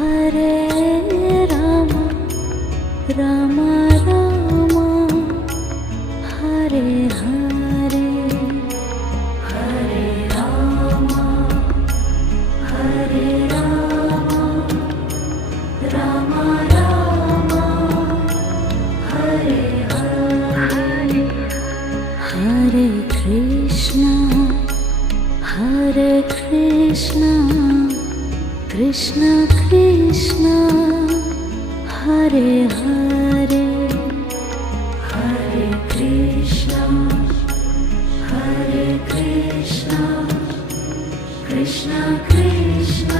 Hare Rama Rama Rama Hare Hare Hare Rama Hare Rama Rama Rama Hare Hare Hare Krishna Krishna Krishna Hare Hare Hare Krishna Krishna Krishna